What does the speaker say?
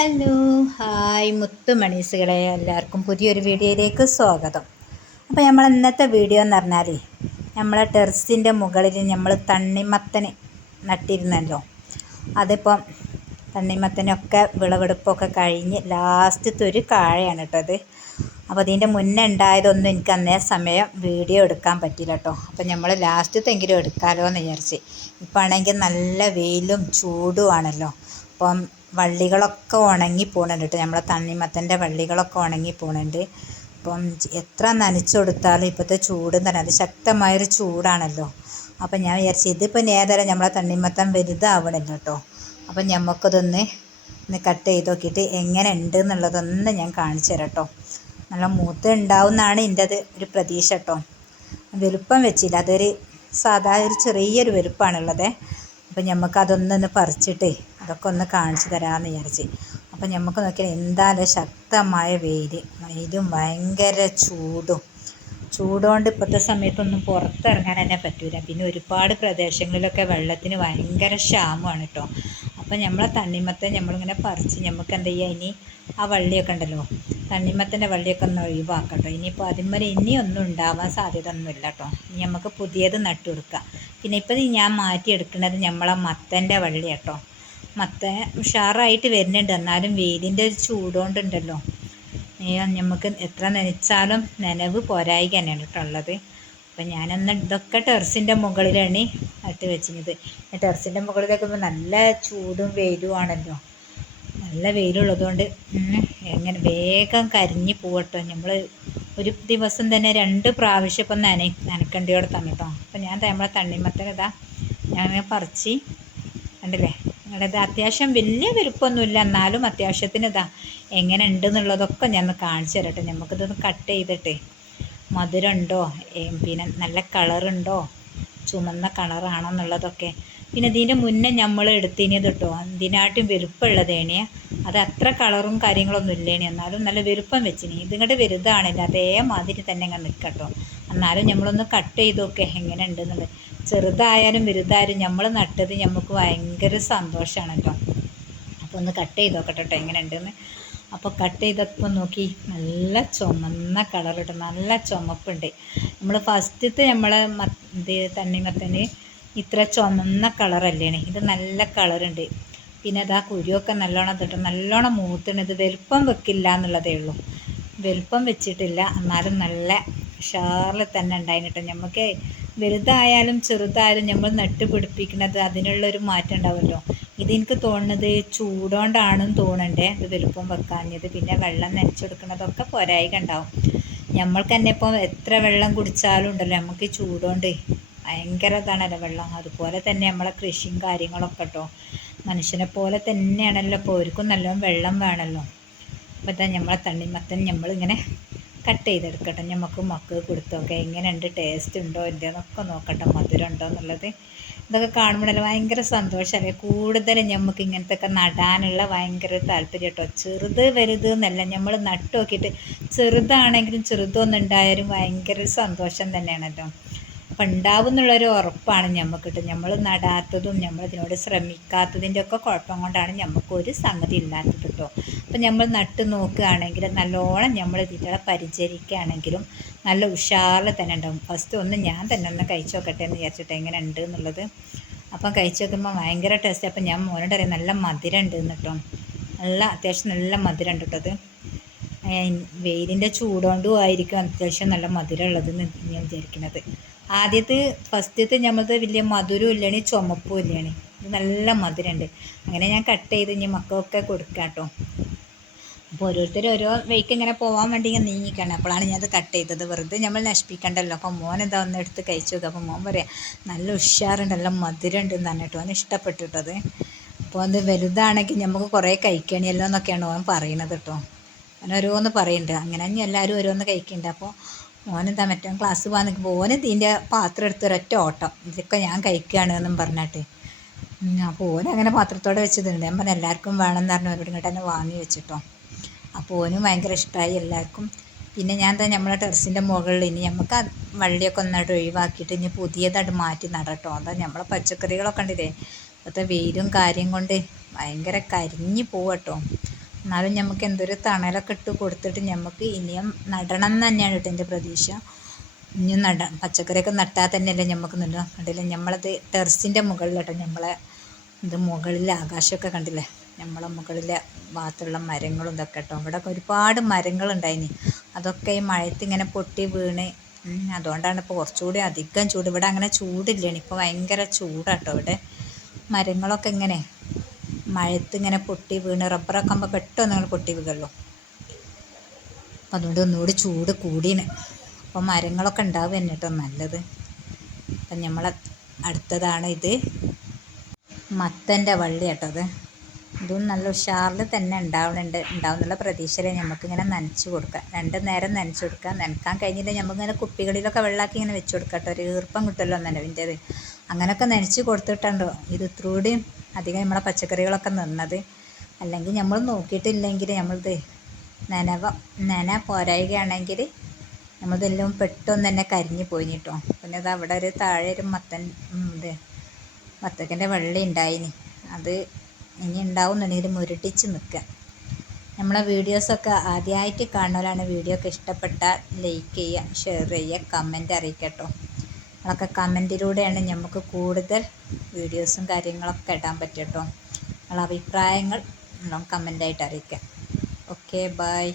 Hello hi മുത്തുമണീസുകളെ, എല്ലാവർക്കും പുതിയൊരു വീഡിയോയിലേക്ക് സ്വാഗതം. അപ്പോൾ നമ്മൾ ഇന്നത്തെ വീഡിയോ എന്ന് പറഞ്ഞാൽ നമ്മളെ ടെറസിൻ്റെ മുകളിൽ നമ്മൾ തണ്ണിമത്തന് നട്ടിരുന്നല്ലോ. അതിപ്പം തണ്ണിമത്തനൊക്കെ വിളവെടുപ്പൊക്കെ കഴിഞ്ഞ് ലാസ്റ്റത്തെ ഒരു കാഴയാണ് കേട്ടത്. അപ്പോൾ അതിൻ്റെ മുന്നേ ഉണ്ടായതൊന്നും എനിക്ക് അന്നേ സമയം വീഡിയോ എടുക്കാൻ പറ്റില്ല കേട്ടോ. അപ്പോൾ നമ്മൾ ലാസ്റ്റത്തെങ്കിലും എടുക്കാമല്ലോ എന്ന് വിചാരിച്ച്. ഇപ്പം ആണെങ്കിൽ നല്ല വെയിലും ചൂടുമാണല്ലോ. അപ്പം വള്ളികളൊക്കെ ഉണങ്ങി പോകുന്നുണ്ട് കേട്ടോ. നമ്മളെ തണ്ണിമത്തൻ്റെ വള്ളികളൊക്കെ ഉണങ്ങി പോകുന്നുണ്ട്. അപ്പം എത്ര നനച്ചു കൊടുത്താലും ഇപ്പോഴത്തെ ചൂട് തന്നെ അതിശക്തമായൊരു ചൂടാണല്ലോ. അപ്പം ഞാൻ വിചാരിച്ചു ഇതിപ്പോൾ ഏതായാലും നമ്മളെ തണ്ണിമത്തൻ വലുതാവണില്ല കേട്ടോ. അപ്പം നമുക്കതൊന്ന് കട്ട് ചെയ്ത് നോക്കിയിട്ട് എങ്ങനെ ഉണ്ട് എന്നുള്ളതൊന്ന് ഞാൻ കാണിച്ചു തരാം കേട്ടോ. നല്ല മൂത്ത് ഉണ്ടാവുമെന്നാണ് എൻ്റെ ഒരു പ്രതീക്ഷ കേട്ടോ. വലുപ്പം വെച്ചില്ല, അതൊരു സാധാ ഒരു ചെറിയൊരു വലുപ്പമാണുള്ളത്. അപ്പം നമുക്കതൊന്നൊന്ന് പറിച്ചിട്ട് അതൊക്കെ ഒന്ന് കാണിച്ചു തരാമെന്ന് വിചാരിച്ച്. അപ്പം നമുക്ക് നോക്കിയാൽ എന്തായാലും ശക്തമായ വെയിലും ഭയങ്കര ചൂടുകൊണ്ട് ഇപ്പോഴത്തെ സമയത്തൊന്നും പുറത്തിറങ്ങാൻ തന്നെ പറ്റില്ല. പിന്നെ ഒരുപാട് പ്രദേശങ്ങളിലൊക്കെ വെള്ളത്തിന് ഭയങ്കര ക്ഷാമമാണ് കേട്ടോ. അപ്പം നമ്മളെ തണ്ണിമത്തൻ നമ്മളിങ്ങനെ പറിച്ച് നമുക്ക് എന്താ ചെയ്യുക, ഇനി ആ വള്ളിയൊക്കെ ഉണ്ടല്ലോ, തണ്ണിമത്തൻ്റെ വള്ളിയൊക്കെ ഒന്ന് ഒഴിവാക്കാം കേട്ടോ. ഇനിയിപ്പോൾ അതിന്മേൽ ഇനിയൊന്നും ഉണ്ടാവാൻ സാധ്യത ഒന്നുമില്ല കേട്ടോ. ഇനി നമുക്ക് പുതിയത് നട്ടു കൊടുക്കാം. പിന്നെ ഇപ്പം ഞാൻ മാറ്റിയെടുക്കുന്നത് നമ്മളെ മത്തൻ്റെ വള്ളി കേട്ടോ. മത്തൻ ഉഷാറായിട്ട് വരുന്നുണ്ട്, എന്നാലും വെയിലിൻ്റെ ഒരു ചൂടുകൊണ്ടുണ്ടല്ലോ നമുക്ക് എത്ര നനച്ചാലും നനവ് പോരായിക തന്നെയാണ് കേട്ടോ ഉള്ളത്. അപ്പം ഞാനന്ന് ഇതൊക്കെ ടെറസിൻ്റെ മുകളിലാണ് നട്ട് വെച്ചിരുന്നത്. ടെറസിൻ്റെ മുകളിലൊക്കെ ഇപ്പോൾ നല്ല ചൂടും വെയിലും ആണല്ലോ. നല്ല വെയിലുള്ളതുകൊണ്ട് എങ്ങനെ വേഗം കരിഞ്ഞ് പോവട്ടോ. നമ്മൾ ഒരു ദിവസം തന്നെ 2 പ്രാവശ്യം ഇപ്പം നനക്കേണ്ടിയോടെ തന്നെ കേട്ടോ. അപ്പം ഞാൻ നമ്മളെ തണ്ണിമത്തൻ ഇതാ ഞാൻ പറിച്ച് കണ്ടില്ലേ. നിങ്ങളുടെ അത്യാവശ്യം വലിയ വലുപ്പമൊന്നുമില്ല, എന്നാലും അത്യാവശ്യത്തിന് ഇതാ എങ്ങനെ ഉണ്ടെന്നുള്ളതൊക്കെ ഞാൻ കാണിച്ചു തരട്ടെ. നമുക്കിതൊന്ന് കട്ട് ചെയ്തിട്ട് മധുരമുണ്ടോ, പിന്നെ നല്ല കളറുണ്ടോ, ചുമന്ന കളറാണോ എന്നുള്ളതൊക്കെ. പിന്നെ ഇതിൻ്റെ മുന്നേ നമ്മൾ എടുത്തിനത് കേട്ടോ, ഇതിനായിട്ടും വലുപ്പമുള്ളതേണേ. അത് അത്ര കളറും കാര്യങ്ങളൊന്നും ഇല്ലേണി, എന്നാലും നല്ല വലുപ്പം വെച്ചിനി. ഇതിങ്ങോട്ട് വലുതാണില്ല, അതേമാതിരി തന്നെ ഇങ്ങനെ നിൽക്കട്ടോ. എന്നാലും നമ്മളൊന്ന് കട്ട് ചെയ്ത് നോക്കെ എങ്ങനെ ഉണ്ടെന്നുള്ളത്. ചെറുതായാലും വലുതായാലും നമ്മൾ നട്ടത് നമുക്ക് ഭയങ്കര സന്തോഷമാണ് കേട്ടോ. അപ്പോൾ ഒന്ന് കട്ട് ചെയ്ത് നോക്കട്ടെ കേട്ടോ എങ്ങനെ ഉണ്ടെന്ന്. അപ്പോൾ കട്ട് ചെയ്തപ്പോൾ നോക്കി നല്ല ചുമന്ന കളർ കേട്ടോ, നല്ല ചുമപ്പുണ്ട്. നമ്മൾ ഫസ്റ്റത്തെ നമ്മളെ തണ്ണിമത്തന് ഇത്ര ചുമന്ന കളറല്ലേണ്, ഇത് നല്ല കളറുണ്ട്. പിന്നെ അതാ കുരുവൊക്കെ നല്ലോണം തൊട്ട് നല്ലോണം മൂത്തണ്. ഇത് വലുപ്പം വെക്കില്ല എന്നുള്ളതേ ഉള്ളൂ, വലുപ്പം വെച്ചിട്ടില്ല, എന്നാലും നല്ല ഉഷാറിൽ തന്നെ ഉണ്ടായിട്ടോ. നമുക്ക് വലുതായാലും ചെറുതായാലും നമ്മൾ നട്ടുപിടിപ്പിക്കുന്നത് അതിനുള്ളൊരു മാറ്റം ഉണ്ടാവുമല്ലോ. ഇതെനിക്ക് തോന്നുന്നത് ചൂടുകൊണ്ടാണെന്ന് തോന്നണ്ടേ ഇത് വലുപ്പം വെക്കാഞ്ഞത്. പിന്നെ വെള്ളം നനച്ചെടുക്കുന്നതൊക്കെ പോരായിക ഉണ്ടാവും. നമ്മൾക്ക് തന്നെ ഇപ്പോൾ എത്ര വെള്ളം കുടിച്ചാലും ഉണ്ടല്ലോ നമുക്ക് ചൂടുകൊണ്ട് ഭയങ്കര ഇതാണല്ലോ വെള്ളം. അതുപോലെ തന്നെ നമ്മളെ കൃഷിയും കാര്യങ്ങളൊക്കെ കേട്ടോ, മനുഷ്യനെ പോലെ തന്നെയാണല്ലോ. ഇപ്പോൾ അവർക്കും നല്ലോണം വെള്ളം വേണമല്ലോ. അപ്പോൾ ഇതാ നമ്മളെ തണ്ണിമത്തൻ നമ്മളിങ്ങനെ കട്ട് ചെയ്തെടുക്കട്ടെ. നമുക്ക് മക്കൾക്ക് കൊടുത്തൊക്കെ എങ്ങനെയുണ്ട്, ടേസ്റ്റ് ഉണ്ടോ ഇല്ലയെന്നൊക്കെ നോക്കട്ടെ, മധുരം ഉണ്ടോ എന്നുള്ളത്. ഇതൊക്കെ കാണുമ്പോഴല്ലോ ഭയങ്കര സന്തോഷമല്ലേ. കൂടുതലും നമുക്ക് ഇങ്ങനത്തെയൊക്കെ നടാനുള്ള ഭയങ്കര താല്പര്യം കേട്ടോ. ചെറുത് വലുത് എന്നല്ല, നമ്മൾ നട്ടു നോക്കിയിട്ട് ചെറുതാണെങ്കിലും ചെറുതൊന്നുണ്ടായാലും ഭയങ്കര സന്തോഷം തന്നെയാണല്ലോ. അപ്പം ഉണ്ടാവും എന്നുള്ളൊരു ഉറപ്പാണ് നമുക്ക് കിട്ടും. നമ്മൾ നടാത്തതും നമ്മളിതിനോട് ശ്രമിക്കാത്തതിൻ്റെ ഒക്കെ കുഴപ്പം കൊണ്ടാണ് നമുക്കൊരു സംഗതി ഇല്ലാത്തത് കേട്ടോ. അപ്പം നമ്മൾ നട്ട് നോക്കുകയാണെങ്കിൽ നല്ലോണം നമ്മൾ ഇതിനെ പരിചരിക്കുകയാണെങ്കിലും നല്ല ഉഷാറിൽ തന്നെ ഉണ്ടാവും. ഫസ്റ്റ് ഒന്ന് ഞാൻ തന്നെ ഒന്ന് കഴിച്ച് നോക്കട്ടെ എന്ന് വിചാരിച്ചിട്ട് എങ്ങനെ ഉണ്ട് എന്നുള്ളത്. അപ്പം കഴിച്ച് നോക്കുമ്പോൾ ഭയങ്കര ടേസ്റ്റ്. അപ്പം ഞാൻ മോനോട് അറിയാം നല്ല മധുരം ഉണ്ട് കേട്ടോ, നല്ല അത്യാവശ്യം നല്ല മധുരം ഉണ്ട് കേട്ടോ. അത് വെയിലിൻ്റെ ചൂടുകൊണ്ടും ആയിരിക്കും അത്യാവശ്യം നല്ല മധുരം ഉള്ളതെന്ന് ഞാൻ വിചാരിക്കുന്നത്. ഫസ്റ്റത്തെ നമ്മളത് വലിയ മധുരവും ഇല്ലാണ്, ചുമപ്പും ഇല്ലാണ്, ഇത് നല്ല മധുരമുണ്ട്. അങ്ങനെ ഞാൻ കട്ട് ചെയ്ത് ഇനി മക്കൾക്കൊക്കെ കൊടുക്കാം കേട്ടോ. അപ്പോൾ ഓരോരുത്തരും ഓരോ വഴിക്ക് ഇങ്ങനെ പോകാൻ വേണ്ടി ഇങ്ങനെ നീങ്ങിക്കണം. അപ്പോഴാണ് ഞാനത് കട്ട് ചെയ്തത്, വെറുതെ നമ്മൾ നശിപ്പിക്കണ്ടല്ലോ. അപ്പോൾ മോൻ എന്താ ഒന്ന് എടുത്ത് കഴിച്ചു നോക്കുക. അപ്പോൾ മോൻ പറയാം നല്ല ഉഷാറുണ്ട്, നല്ല മധുരം ഉണ്ട് എന്ന് പറഞ്ഞിട്ടോ, അവന് ഇഷ്ടപ്പെട്ടിട്ടത്. അപ്പോൾ അത് വലുതാണെങ്കിൽ നമുക്ക് കുറേ കഴിക്കണിയല്ലോ എന്നൊക്കെയാണ് ഓൻ പറയുന്നത് കേട്ടോ. അവൻ ഓരോന്ന് പറയുന്നുണ്ട്. അങ്ങനെ തന്നെ എല്ലാവരും ഓരോന്ന് കഴിക്കുന്നുണ്ട്. അപ്പോൾ ഓനെന്താ മറ്റേ ക്ലാസ് പോകാൻ നിൽക്കുമ്പോൾ ഓന് ഇതിൻ്റെ പാത്രം എടുത്ത് ഒരൊറ്റ ഓട്ടം, ഇതൊക്കെ ഞാൻ കഴിക്കുകയാണ് എന്നും പറഞ്ഞിട്ട്. അപ്പോൾ ഓനങ്ങനെ പാത്രത്തോടെ വെച്ചതുണ്ട്. ഞാൻ പറഞ്ഞാൽ എല്ലാവർക്കും വേണമെന്ന് പറഞ്ഞ് അവരോട് ഇങ്ങോട്ട് തന്നെ വാങ്ങി വെച്ചിട്ടോ. അപ്പോൾ ഓനും ഭയങ്കര ഇഷ്ടമായി എല്ലാവർക്കും. പിന്നെ ഞാൻ എന്താ നമ്മളെ ടെറസിൻ്റെ മുകളിൽ ഇനി നമുക്ക് ആ വള്ളിയൊക്കെ ഒന്നായിട്ട് ഒഴിവാക്കിയിട്ട് ഇനി പുതിയതായിട്ട് മാറ്റി നടട്ടോ. അതാ നമ്മളെ പച്ചക്കറികളൊക്കെ ഉണ്ടില്ലേ, ഇപ്പോഴത്തെ വെയിലും കാര്യം കൊണ്ട് ഭയങ്കര കരിഞ്ഞ് പോവട്ടോ. എന്നാലും നമുക്ക് എന്തൊരു തണലൊക്കെ ഇട്ട് കൊടുത്തിട്ട് നമുക്ക് ഇനിയും നടണം എന്ന് തന്നെയാണ് കേട്ടോ എൻ്റെ പ്രതീക്ഷ. ഇനിയും പച്ചക്കറിയൊക്കെ നട്ടാൽ തന്നെയല്ലേ നമുക്ക് നല്ല കണ്ടില്ലേ. നമ്മളത് ടെറസിൻ്റെ മുകളിലോട്ടോ നമ്മളെ ഇത് മുകളിലെ ആകാശമൊക്കെ കണ്ടില്ലേ. നമ്മളെ മുകളിലെ ഭാഗത്തുള്ള മരങ്ങളും ഇതൊക്കെ കേട്ടോ. ഇവിടെ ഒരുപാട് മരങ്ങളുണ്ടായിനി. അതൊക്കെ ഈ മഴയത്ത് ഇങ്ങനെ പൊട്ടി വീണ് അതുകൊണ്ടാണ് ഇപ്പോൾ കുറച്ചുകൂടി അധികം ചൂട്. ഇവിടെ അങ്ങനെ ചൂടില്ലാണ്, ഇപ്പോൾ ഭയങ്കര ചൂടാട്ടോ ഇവിടെ. മരങ്ങളൊക്കെ ഇങ്ങനെ മഴയത്ത് ഇങ്ങനെ പൊട്ടി വീണ്, റബ്ബറൊക്കെ ആകുമ്പോൾ പെട്ടെന്ന് നിങ്ങൾ പൊട്ടി വീഴുമല്ലോ. അപ്പം അതുകൊണ്ട് ഒന്നുകൂടി ചൂട് കൂടിയാണ്. അപ്പം മരങ്ങളൊക്കെ ഉണ്ടാവുക തന്നെ കേട്ടോ നല്ലത്. അപ്പം നമ്മളെ അടുത്തതാണ് ഇത് മത്തൻ്റെ വള്ളി കേട്ടോ. ഇതും നല്ല ഉഷാറിൽ തന്നെ ഉണ്ടാവുന്നുള്ള പ്രതീക്ഷയിൽ നമുക്കിങ്ങനെ നനച്ച് കൊടുക്കാം. 2 നേരം നനച്ച് കൊടുക്കുക. നനക്കാൻ കഴിഞ്ഞില്ല നമുക്കിങ്ങനെ കുപ്പികളിലൊക്കെ വെള്ളമാക്കി ഇങ്ങനെ വെച്ച് കൊടുക്കാം കേട്ടോ. ഒരു ഈർപ്പം കിട്ടുമല്ലോ നനവിൻ്റേത്. അങ്ങനെയൊക്കെ നനച്ച് കൊടുത്തിട്ടുണ്ടോ ഇത് ഇത്രൂടെയും അധികം നമ്മളെ പച്ചക്കറികളൊക്കെ നിന്നത്. അല്ലെങ്കിൽ നമ്മൾ നോക്കിയിട്ടില്ലെങ്കിൽ നമ്മളിത് നന പോരായികയാണെങ്കിൽ നമ്മളിതെല്ലാം പെട്ടെന്ന് തന്നെ കരിഞ്ഞ് പോയിന് കേട്ടോ. പിന്നെ അത് അവിടെ ഒരു താഴെ ഒരു വത്തക്കൻ്റെ വള്ളി ഉണ്ടായിനി. അത് ഇനി ഉണ്ടാവുന്നുണ്ടെങ്കിൽ മുരടിച്ച് നിൽക്കുക. നമ്മളെ വീഡിയോസൊക്കെ ആദ്യമായിട്ട് കാണുന്നവരാണ്. വീഡിയോ ഒക്കെ ഇഷ്ടപ്പെട്ടാൽ ലൈക്ക് ചെയ്യുക, ഷെയർ ചെയ്യുക, കമൻറ്റ് അറിയിക്കുക കേട്ടോ. നമ്മളൊക്കെ കമൻറ്റിലൂടെയാണ് നമുക്ക് കൂടുതൽ വീഡിയോസും കാര്യങ്ങളൊക്കെ ഇടാൻ പറ്റും കേട്ടോ. നിങ്ങളെ അഭിപ്രായങ്ങൾ കമൻ്റായിട്ട് അറിയിക്കുക. Okay, by.